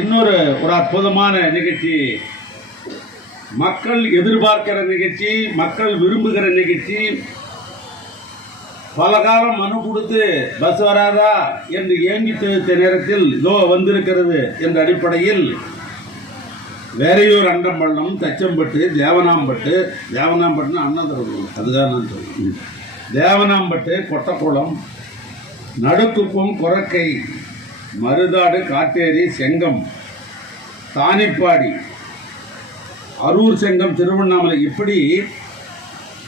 இன்னொரு அற்புதமான நிகழ்ச்சி, மக்கள் எதிர்பார்க்கிற நிகழ்ச்சி, மக்கள் விரும்புகிற நிகழ்ச்சி. பல காலம் மனு கொடுத்து பஸ் வராதா என்று ஏங்கிட்டு நேரத்தில் இதோ வந்திருக்கிறது என்ற அடிப்படையில் வேறையூர் அண்டம்பள்ளம், தச்சம்பட்டு, தேவனாம்பட்டுன்னு அண்ணன் அதுதான் நான் சொல்றேன். தேவனாம்பட்டு, கொட்டக்குளம், நடுக்குப்பம், கொரக்கை, மருதாடு, காட்டேரி, செங்கம், தானிப்பாடி, அரூர், செங்கம், திருவண்ணாமலை, இப்படி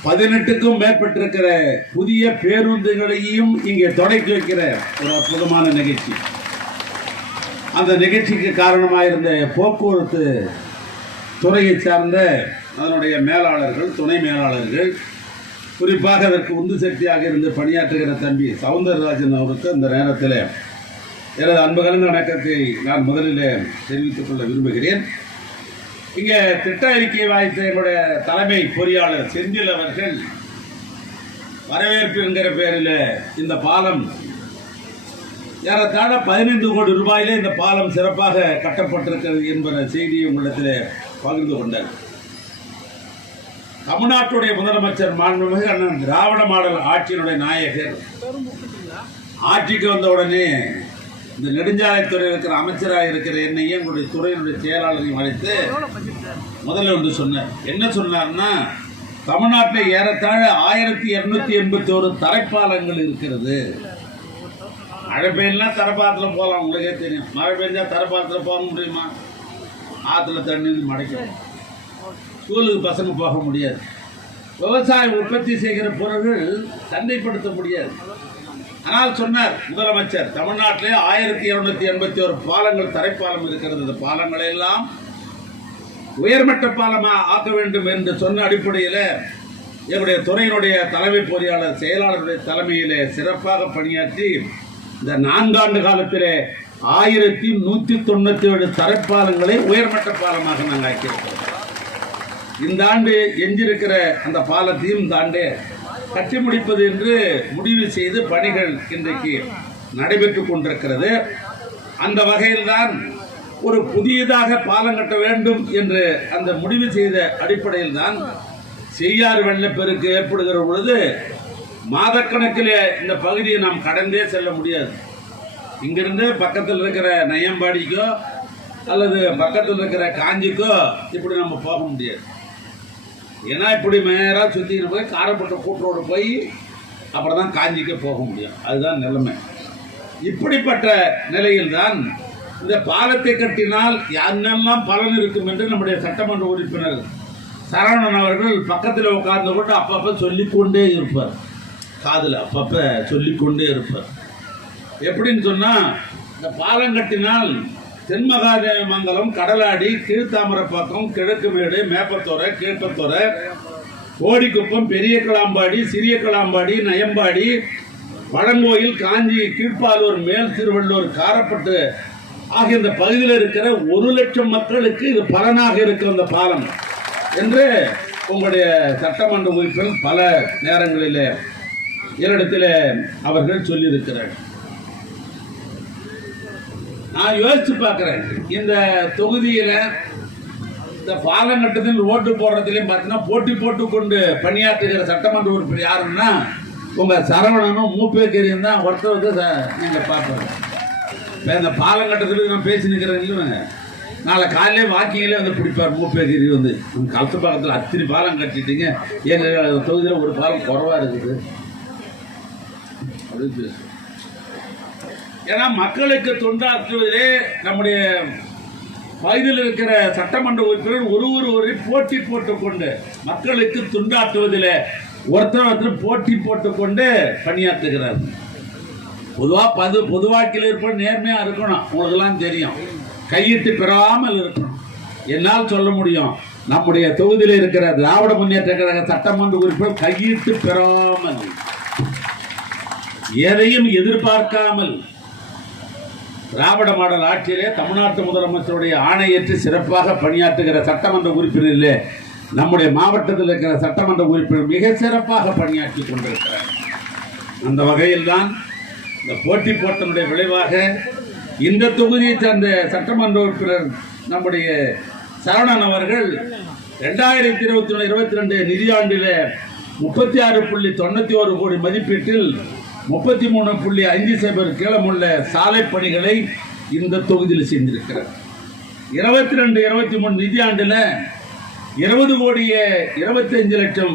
18க்கும் மேற்பட்டிருக்கிற புதிய பேருந்துகளையும் இங்கே தொடக்கி வைக்கிற ஒரு அற்புதமான நிகழ்ச்சி. அந்த நிகழ்ச்சிக்கு காரணமாக இருந்த போக்குவரத்து துறையை சார்ந்த அதனுடைய மேலாளர்கள், துணை மேலாளர்கள், குறிப்பாக அதற்கு உந்து சக்தியாக இருந்து பணியாற்றுகிற தம்பி சவுந்தரராஜன் அவருக்கு அந்த நேரத்தில் எனது அன்பு கலந்த வணக்கத்தை நான் முதலில் தெரிவித்துக் கொள்ள விரும்புகிறேன். இங்கே திட்ட அறிக்கை வாய்த்த எங்களுடைய தலைமை பொறியாளர் செந்தில் அவர்கள் வரவேற்பு என்கிற பெயரில் இந்த பாலம் ஏறத்தாழ 15 கோடி ரூபாயிலே இந்த பாலம் சிறப்பாக கட்டப்பட்டிருக்கிறது என்பத செய்தியை உங்களிடத்தில் பகிர்ந்து கொண்டார். தமிழ்நாட்டுடைய முதலமைச்சர் மாண்புமிகு அண்ணன் திராவிட மாடல் ஆட்சியினுடைய நாயகர் ஆட்சிக்கு வந்த உடனே இந்த நெடுஞ்சாலைத்துறை இருக்கிற அமைச்சராக இருக்கிற என்னையும் எங்களுடைய துறையினுடைய செயலாளரையும் அழைத்து முதல்ல ஒன்று சொன்னார். என்ன சொன்னார்னா, தமிழ்நாட்டில் ஏறத்தாழ 1281 தரைப்பாலங்கள் இருக்கிறது. மழை பெய்யலாம் தரைப்பாலத்தில் போகலாம், உங்களுக்கே தெரியும். மழை பெய்ஞ்சா தரைப்பாலத்தில் போக முடியுமா? ஆற்றுல தண்ணி மடைக்கும், ஸ்கூலுக்கு பசங்க போக முடியாது, விவசாய உற்பத்தி செய்கிற பொருள்கள் சந்தைப்படுத்த முடியாது. ஆனால் சொன்னார் முதலமைச்சர், தமிழ்நாட்டிலே 1281 பாலங்கள், தரைப்பாலம் இருக்கிறது. இந்த பாலங்களை எல்லாம் உயர்மட்ட பாலமாக ஆக்க வேண்டும் என்று சொன்ன அடிப்படையில் எங்களுடைய துறையினுடைய தலைமை பொறியாளர் செயலாளருடைய தலைமையிலே சிறப்பாக பணியாற்றி இந்த 4 ஆண்டு காலத்திலே 1197 தரைப்பாலங்களை உயர்மட்ட பாலமாக நாங்கள் ஆக்கியிருக்கிறோம். இந்த ஆண்டு எஞ்சிருக்கிற அந்த பாலத்தையும் இந்த ஆண்டு கட்டி முடிப்பது என்று முடிவு செய்து பணிகள் இன்றைக்கு நடைபெற்றுக் கொண்டிருக்கிறது. அந்த வகையில்தான் ஒரு புதியதாக பாலம் கட்ட வேண்டும் என்று அந்த முடிவு செய்த அடிப்படையில் தான் செய்யாறு வெள்ளப்பெருக்கு ஏற்படுகிற பொழுது மாதக்கணக்கில் இந்த பகுதியை நாம் கடந்தே செல்ல முடியாது. இங்கிருந்து பக்கத்தில் இருக்கிற நயம்பாடிக்கோ அல்லது பக்கத்தில் இருக்கிற காஞ்சிக்கோ இப்படி நம்ம போக முடியாது. ஏன்னா இப்படி மேராக சுற்றிட்டு போய் காரப்பட்ட கூட்டரோடு போய் அப்புறம் தான் காஞ்சிக்க போக முடியும். அதுதான் நிலைமை. இப்படிப்பட்ட நிலையில்தான் இந்த பாலத்தை கட்டினால் என்னெல்லாம் பலன் இருக்கும் என்று நம்முடைய சட்டமன்ற உறுப்பினர் சரவணன் அவர்கள் பக்கத்தில் உட்கார்ந்து கொண்டு அப்பப்போ சொல்லிக்கொண்டே இருப்பார். காதில் அப்பப்போ சொல்லிக்கொண்டே இருப்பார். எப்படின்னு சொன்னால், இந்த பாலம் கட்டினால் தென்மகாதேவமங்கலம், கடலாடி, கீழ்த்தாமரப்பாக்கம், கிழக்கு மேடு, மேப்பத்தோரை, கீழ்த்தோரை, கோடிக்குப்பம், பெரிய கிளாம்பாடி, சிறிய கிளாம்பாடி, நயம்பாடி, பழங்கோயில், காஞ்சி, கீழ்ப்பாலூர், மேல் திருவள்ளூர், காரப்பட்டு ஆகிய இந்த பகுதியில் இருக்கிற 1 லட்சம் மக்களுக்கு இது பலனாக இருக்கிற அந்த பாலம் என்று உங்களுடைய சட்டமன்ற உறுப்பினர் பல நேரங்களில் என்னிடத்தில் அவர்கள் சொல்லியிருக்கிறார்கள். நான் யோசிச்சு பார்க்குறேன், இந்த தொகுதியில் இந்த பாலம் கட்டத்தில் ஓட்டு போடுறதுலையும் பார்த்தீங்கன்னா போட்டி போட்டுக்கொண்டு பணியாற்றுகிற சட்டமன்ற உறுப்பினர் யாருன்னா உங்கள் சரவணனும் மூப்பேக்கரியும் தான். ஒருத்தர் வந்து நீங்கள் பார்க்குறேன். இப்போ இந்த பாலம் கட்டத்தில் நான் பேசி நிற்கிறேன் இல்லைங்க, நாளை காலையிலே வாக்கிங்களே வந்து பிடிப்பார் மூப்பேகிரி வந்து நம்ம கலத்து பக்கத்தில் அத்தனை பாலம் கட்டிட்டீங்க, எங்கள் தொகுதியில் ஒரு பாலம் குறைவா இருக்குது அப்படின்னு பேசுவோம். ஏன்னா மக்களுக்கு தொண்டாற்றுவதிலே நம்முடைய வயதில் இருக்கிற சட்டமன்ற உறுப்பினர் ஒருவரை போட்டி போட்டுக்கொண்டு மக்களுக்கு துண்டாற்றுவதில் ஒருத்தர் போட்டி போட்டுக்கொண்டு பணியாற்றுகிறார். பொதுவாக்கில் இருப்ப நேர்மையா இருக்கணும், உங்களுக்கெல்லாம் தெரியும். கையிட்டு பெறாமல் இருக்கணும். என்னால் சொல்ல முடியும், நம்முடைய தொகுதியில் இருக்கிற திராவிட முன்னேற்ற கழக சட்டமன்ற உறுப்பினர் கையிட்டு பெறாமல், எதையும் எதிர்பார்க்காமல், திராவிட மாடல் ஆட்சியிலே தமிழ்நாட்டு முதலமைச்சருடைய ஆணையேற்று சிறப்பாக பணியாற்றுகிற சட்டமன்ற உறுப்பினரிலே நம்முடைய மாவட்டத்தில் இருக்கிற சட்டமன்ற உறுப்பினர் மிக சிறப்பாக பணியாற்றி கொண்டிருக்கிறார். அந்த வகையில் தான் இந்த போட்டி போட்டனுடைய விளைவாக இந்த தொகுதியை சார்ந்த சட்டமன்ற உறுப்பினர் நம்முடைய சரவணன் அவர்கள் 2021-22 நிதியாண்டில் 36.91 கோடி மதிப்பீட்டில் 33.5 கிலோமுள்ள சாலை பணிகளை இந்த தொகுதியில் செஞ்சிருக்கிறார். 22-23 நிதியாண்டில் 20.25 கோடி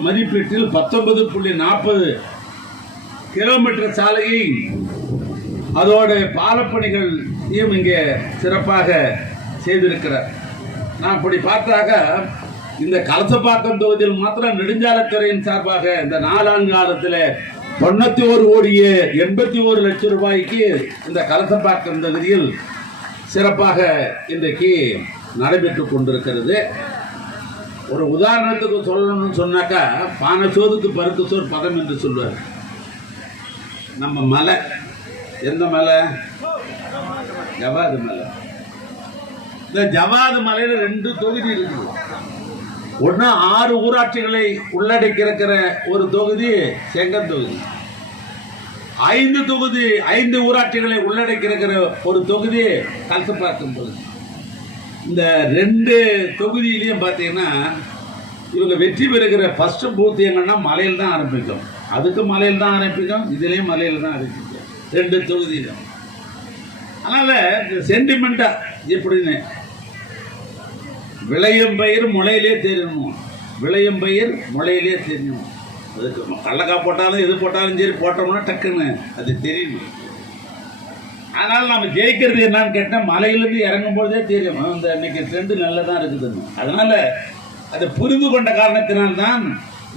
மதிப்பீட்டில் 19.40 கிலோமீட்டர் சாலையை அதோட பாலப்பணிகள் இங்கே சிறப்பாக செய்திருக்கிறார். நான் அப்படி பார்த்தாக இந்த கலசப்பாக்கம் தொகுதியில் மாத்திரம் நெடுஞ்சாலைத்துறையின் சார்பாக இந்த 4 ஆண்டு காலத்தில் 91 லட்சம் ரூபாய்க்கு இந்த கலசப்பாக்கம் தொகுதியில் சிறப்பாக இன்றைக்கு நடைபெற்றுக் கொண்டிருக்கிறது. ஒரு உதாரணத்துக்கு சொல்லணும்னு சொன்னாக்கா, பானை சோதுக்கு பருத்து சோறு பதம் என்று சொல்வார். நம்ம மலை, எந்த மலை? ஜவாது மலை. இந்த ஜவாது மலையில 2 தொகுதி இருக்குது. ஒன்று 6 ஊராட்சிகளை உள்ளடக்கியிருக்கிற ஒரு தொகுதி செங்கல் தொகுதி. 5 ஊராட்சிகளை உள்ளடக்கியிருக்கிற ஒரு தொகுதி கலசப்பாக்கம் தொகுதி. இந்த 2 தொகுதியிலையும் பார்த்தீங்கன்னா இவங்க வெற்றி பெறுகிற ஃபர்ஸ்ட் பூத் எங்கன்னா மலையில் தான் ஆரம்பிக்கும், அதுக்கு மலையில் தான் ஆரம்பிக்கும், இதுலேயும் மலையில் தான் ஆரம்பிக்கும் 2 தொகுதியிலும். அதனால் சென்டிமெண்ட்டாக எப்படின்னு விளையும் பயிர் முளையிலே தெரியணும், விளையும் பயிர் முளையிலே தெரியணும். அதுக்கு கடலக்காய் போட்டாலும் எது போட்டாலும் சரி, போட்டோம்னா டக்குன்னு அது தெரியணும். அதனால் நம்ம ஜெயிக்கிறது என்னன்னு கேட்டால் மலையிலேருந்து இறங்கும் பொழுதே தெரியும் இந்த இன்னைக்கு ட்ரெண்டு நல்லா தான் இருக்குதுன்னு. அதனால் அதை புரிந்து கொண்ட காரணத்தினால்தான்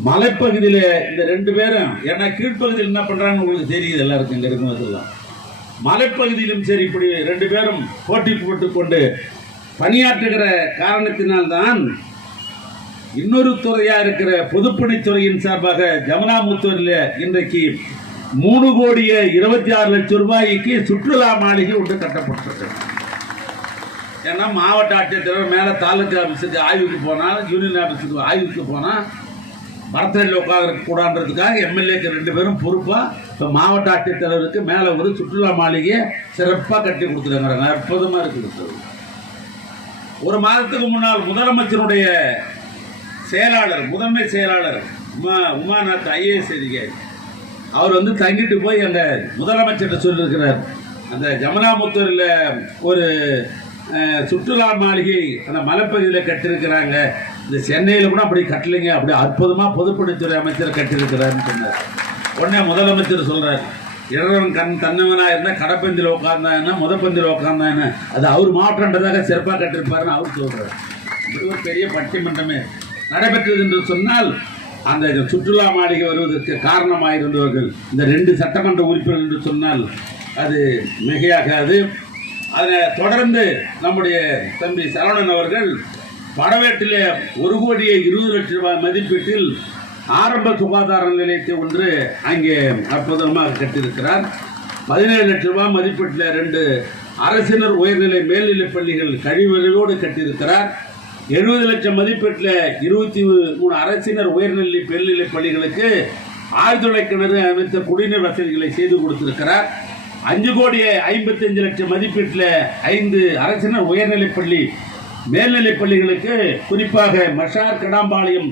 மலைப்பகுதியில் இந்த 2 பேரும், ஏன்னா கீழ்ப்பகுதியில் என்ன பண்ணுறாங்கன்னு உங்களுக்கு தெரியுது எல்லாருக்கும், இங்கே இருக்கும்போதெல்லாம் மலைப்பகுதியிலும் சரி இப்படி 2 பேரும் போட்டி போட்டுக்கொண்டு பணியாற்றுகிற காரணத்தினால்தான் இன்னொரு துறையாக இருக்கிற பொதுப்பணித்துறையின் சார்பாக ஜமுனாமுத்தூரில் இன்றைக்கு 3.26 லட்சம் ரூபாய்க்கு சுற்றுலா மாளிகை ஒன்று கட்டப்பட்டிருக்கு. ஏன்னா மாவட்ட ஆட்சியர் மேலே தாலுக்கா ஆஃபீஸுக்கு ஆய்வுக்கு போனால், யூனியன் ஆஃபீஸுக்கு ஆய்வுக்கு போனால் மரத்தடியில் உட்கார்க்க கூடாதுன்றதுக்காக எம்எல்ஏக்கு 2 பேரும் பொறுப்பாக இப்போ மாவட்ட ஆட்சித்தலைவருக்கு மேலே ஒரு சுற்றுலா மாளிகையை சிறப்பாக கட்டி கொடுத்துருக்காங்க. அற்புதமாக இருக்குது. ஒரு மாதத்துக்கு முன்னால் முதலமைச்சருடைய செயலாளர், முதன்மை செயலாளர் உமாநாத் ஐஏஎஸ் அதிகாரி, அவர் வந்து தங்கிட்டு போய் அந்த முதலமைச்சர்கிட்ட சொல்லியிருக்கிறார், அந்த ஜமுனாமுத்தூரில் ஒரு சுற்றுலா மாளிகை அந்த மலைப்பகுதியில் கட்டியிருக்கிறாங்க, இந்த சென்னையில் கூட அப்படி கட்டலைங்க, அப்படி அற்புதமாக பொதுப்பணித்துறை அமைச்சர் கட்டியிருக்கிறாருன்னு சொன்னார். உடனே முதலமைச்சர் சொல்கிறார், இடவன் தன்னவனாக இருந்தால் கடைப்பந்தியில் உட்கார்ந்தாங்கன்னா முதப்பந்தியில் உட்கார்ந்தாங்கன்னா அது அவர் மாவட்டன்றதாக சிறப்பாக கட்டியிருப்பாருன்னு அவர் சொல்கிறார். இப்படி ஒரு பெரிய பட்டிமன்றமே நடைபெற்றது என்று சொன்னால், அந்த சுற்றுலா மாளிகை வருவதற்கு காரணமாக இருந்தவர்கள் இந்த 2 சட்டமன்ற உறுப்பினர்கள் என்று சொன்னால் அது மிகையாகாது. அதனை தொடர்ந்து நம்முடைய தம்பி சரவணன் அவர்கள் படவேட்டிலே 1.20 கோடி மதிப்பீட்டில் ஆரம்ப சுகாதார நிலையத்தை ஒன்று அங்கே அற்புதமாக கட்டியிருக்கிறார். 17 லட்சம் ரூபாய் மதிப்பீட்டில் 2 அரசினர் உயர்நிலை மேல்நிலைப் பள்ளிகள் கழிவறையோடு கட்டியிருக்கிறார். 70 லட்சம் மதிப்பீட்டில் 23 அரசினர் உயர்நிலை மேல்நிலைப் பள்ளிகளுக்கு ஆழ்துளை கிணறு அமைத்த குடிநீர் வசதிகளை செய்து கொடுத்திருக்கிறார். 5.55 கோடி மதிப்பீட்டில் 5 அரசினர் உயர்நிலைப் பள்ளி மேல்நிலைப் பள்ளிகளுக்கு, குறிப்பாக மஷார் கடாம்பாளையம்,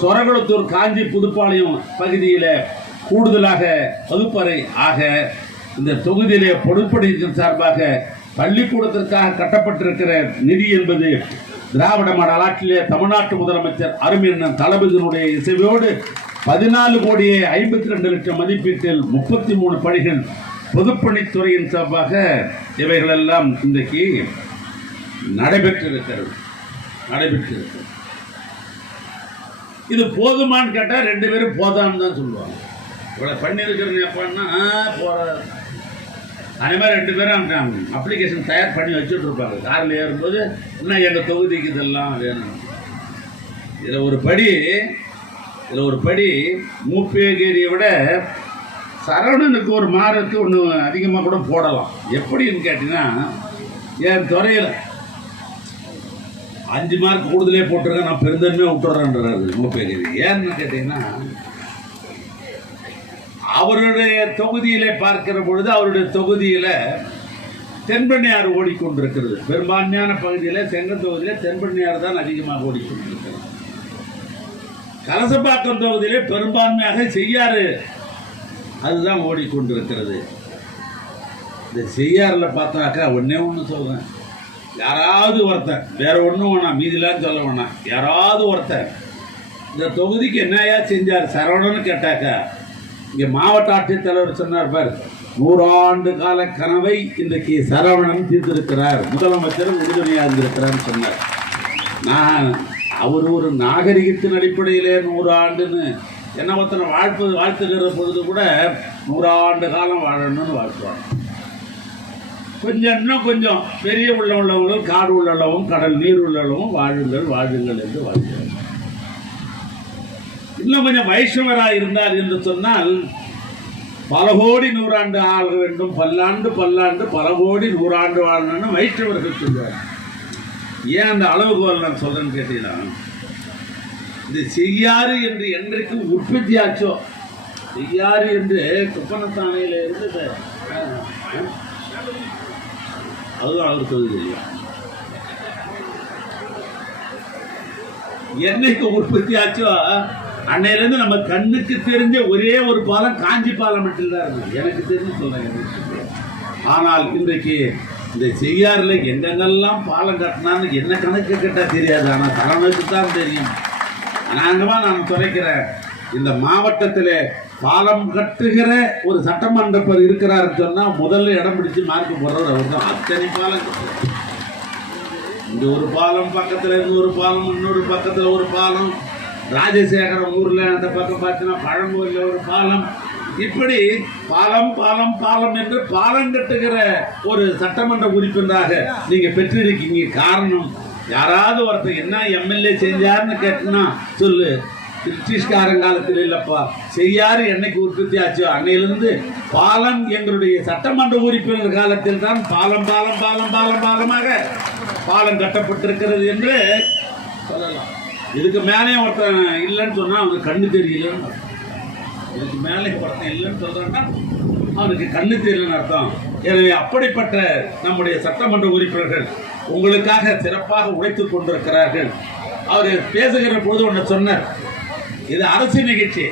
சொரகுளத்தூர், காஞ்சி, புதுப்பாளையம் பகுதியில் கூடுதலாக வகுப்பறை ஆக இந்த தொகுதியிலே பொதுப்பணித்தின் சார்பாக பள்ளிக்கூடத்திற்காக கட்டப்பட்டிருக்கிற நிதி என்பது திராவிட மாடல் ஆட்சியிலே தமிழ்நாட்டு முதலமைச்சர் அருமையண்ணன் தளபதியினுடைய இசைவோடு 14,52,00,000 மதிப்பீட்டில் 33 பணிகள் பொதுப்பணித்துறையின் சார்பாக இவைகளெல்லாம் இன்றைக்கு நடைபெற்றிருக்கிறது. இது போதுமான்னு கேட்டால் 2 பேரும் போதான்னு தான் சொல்லுவாங்க. இவ்வளோ பண்ணியிருக்கிறது எப்பன்னா போகிற அதே மாதிரி 2 பேரும் அப்ளிகேஷன் தயார் பண்ணி வச்சுட்டு இருப்பாங்க. காரில் ஏறும்போது இன்னும் எங்கள் தொகுதிக்கு இதெல்லாம் வேணும். இதில் ஒரு படி மூப்பேகேரியை விட சரவணனுக்கு ஒரு மார்க்கு ஒன்று அதிகமாக கூட போடலாம். எப்படின்னு கேட்டிங்கன்னா, என் துறையில் 5 மார்க் கூடுதலே போட்டிருக்கேன், நான் பெருந்தன்மையாக விட்டுறேன்றாரு மூப்பேகேரி. ஏன்னு கேட்டிங்கன்னா, அவருடைய தொகுதியிலே பார்க்கிற பொழுது அவருடைய தொகுதியில் தென்பெண்ணையாறு ஓடிக்கொண்டிருக்கிறது. பெரும்பான்மையான பகுதியில் செங்கல் தொகுதியில் தென்பெண்ணையாறு தான் அதிகமாக ஓடிக்கொண்டிருக்கிறது. கலசப்பாக்கம் தொகுதியிலே பெரும்பான்மையாக செய்யாறு அதுதான் ஓடிக்கொண்டிருக்கிறது. இந்த செய்யாறில் பார்த்தாக்கா ஒன்று சொல்கிறேன், யாராவது ஒருத்தன், வேற ஒன்றும் வேணாம், மீதிலாம் சொல்ல வேணாம், யாராவது ஒருத்தன் இந்த தொகுதிக்கு என்னையா செஞ்சார் சரவணன்னு கேட்டாக்கா, இங்கே மாவட்ட ஆட்சித்தலைவர் சொன்னார் பார், 100 ஆண்டு கால கனவை இன்றைக்கு சரவணன் தீர்த்திருக்கிறார், முதலமைச்சர் உறுதுணையாக இருந்திருக்கிறான்னு சொன்னார். நான் அவர் ஒரு நாகரிகத்தின் அடிப்படையிலே 100 ஆண்டுன்னு என்ன ஒருத்தனை வாழ்த்துகிற பொழுது கூட 100 ஆண்டு காலம் வாழணும்னு வாழ்த்துவாங்க. இன்னும் கொஞ்சம் பெரிய உள்ளவங்களும் காடு உள்ளளவும் கடல் நீர் உள்ளளவும் வாழுங்கள் என்று வாழ்த்துவாங்க. இன்னும் கொஞ்சம் வைஷ்ணவராக இருந்தார் என்று சொன்னால் பல கோடி 100 ஆண்டு ஆக வேண்டும், பல்லாண்டு பல கோடி 100 ஆண்டு வாழணும்னு வைஷ்ணவர்கள் சொல்லுவார். ஏன் அந்த அளவுகோல் நான் சொல்றேன்னு கேட்டீங்கன்னா, இந்த செய்யாறு என்று என்றைக்கு உற்பத்தி ஆச்சோ, செய்யாறு என்று குப்பனத்தானையில இருந்து அதுதான் அவர் தொகுதி இல்லையா, என்னைக்கு உற்பத்தி ஆச்சோ அன்னையிலேருந்து நம்ம கண்ணுக்கு தெரிஞ்ச ஒரே ஒரு பாலம் காஞ்சி பாலம் மட்டும்தான் இருக்கு, எனக்கு தெரிஞ்சு சொல்றேன். ஆனால் இன்றைக்கு இந்த செய்யாறில் எங்கெங்கெல்லாம் பாலம் கட்டினான்னு என்ன கணக்கு கேட்டால் தெரியாது, ஆனால் தலைமைக்கு தான் தெரியும். நாங்கமாக நான் துறைக்கிறேன், இந்த மாவட்டத்தில் பாலம் கட்டுகிற ஒரு சட்டமன்றப்பர் இருக்கிறாருன்னு சொன்னால் முதல்ல இடம் பிடிச்சி மார்க் போடுறவர் அவர் தான். அத்தனை பாலம் கட்டுறாரு. இந்த ஒரு பாலம் பக்கத்தில் இன்னொரு பாலம், இன்னொரு பக்கத்தில் ஒரு பாலம், ராஜசேகரம் ஊரில் அந்த பக்கம் பார்த்தீங்கன்னா பழம்பூரில் ஒரு பாலம், இப்படி பாலம் என்று பாலம் கட்டுகிற ஒரு சட்டமன்ற உறுப்பினராக நீங்க பெற்றிருக்கீங்க. காரணம், யாராவது ஒருத்தர் என்ன எம்எல்ஏ செஞ்சாருன்னு கேட்டா சொல்லு, பிரிட்டிஷ்காரங்காலத்தில் இல்லப்பா, செய்யாறு என்னைக்கு உற்பத்தி ஆச்சோ அன்னையிலிருந்து பாலம் எங்களுடைய சட்டமன்ற உறுப்பினர் காலத்தில் தான் பாலமாக பாலம் கட்டப்பட்டிருக்கிறது என்று சொல்லலாம். இதுக்கு மேலே ஒருத்தன் இல்லைன்னு சொன்னா அவனுக்கு கண்ணு தெரியலன்னு, இதுக்கு மேலே ஒருத்தன் இல்லைன்னு சொல்றான்னா அவனுக்கு கண்ணு தெரியலன்னு அர்த்தம். எனவே அப்படிப்பட்ட நம்முடைய சட்டமன்ற உறுப்பினர்கள் உங்களுக்காக சிறப்பாக உழைத்துக் கொண்டிருக்கிறார்கள். அவர் பேசுகிற பொழுது ஒன்று சொன்னார், இது அரசு நிகழ்ச்சி,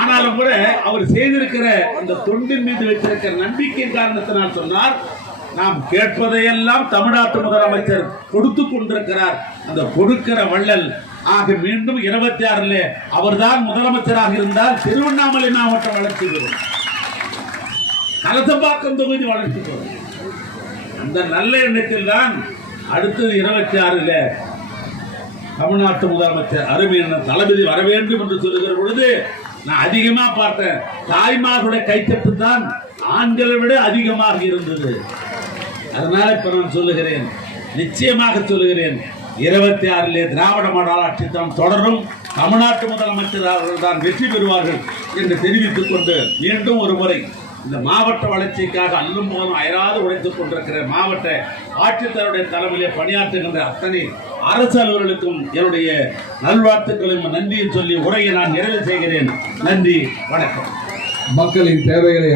ஆனாலும் கூட அவர் செய்திருக்கிற அந்த தொண்டின் மீது வைத்திருக்கிற நம்பிக்கை காரணத்தினால் சொன்னார், நாம் கேட்பதையெல்லாம் தமிழ்நாட்டு முதலமைச்சர் கொடுத்து கொண்டிருக்கிறார், அந்த கொடுக்கிற வள்ளல் ஆக மீண்டும் 26 அவர்தான் முதலமைச்சராக இருந்தால் திருவண்ணாமலை மாவட்டம் வளர்ச்சி பெறும், கலசப்பாக்கம் தொகுதி வளர்ச்சி பெறும். அந்த நல்ல எண்ணத்தில் தான் அடுத்தது 26 தமிழ்நாட்டு முதலமைச்சர் அருமையான தளபதி வர வேண்டும் என்று சொல்லுகிற பொழுது நான் அதிகமாக பார்த்தேன், தாய்மார்களுடைய கைத்தட்டு தான் ஆண்களை விட அதிகமாக இருந்தது. அதனால இப்ப நான் சொல்லுகிறேன், நிச்சயமாக சொல்லுகிறேன், 26 திராவிட மாடல் ஆட்சி தான் தொடரும், தமிழ்நாட்டு முதலமைச்சர் அவர்கள் தான் வெற்றி பெறுவார்கள் என்று தெரிவித்துக் கொண்டு மீண்டும் ஒரு முறை இந்த மாவட்ட வளர்ச்சிக்காக அல்லும் போதும் அயராது உழைத்துக் கொண்டிருக்கிற மாவட்ட ஆட்சித்தலைவருடைய தலைமையிலே பணியாற்றுகின்ற அத்தனை அரசு அலுவலர்களுக்கும் என்னுடைய நல்வாழ்த்துக்களையும் நன்றியை சொல்லி உரையை நான் நிறைவு செய்கிறேன். நன்றி, வணக்கம். மக்களின் தேவைகளை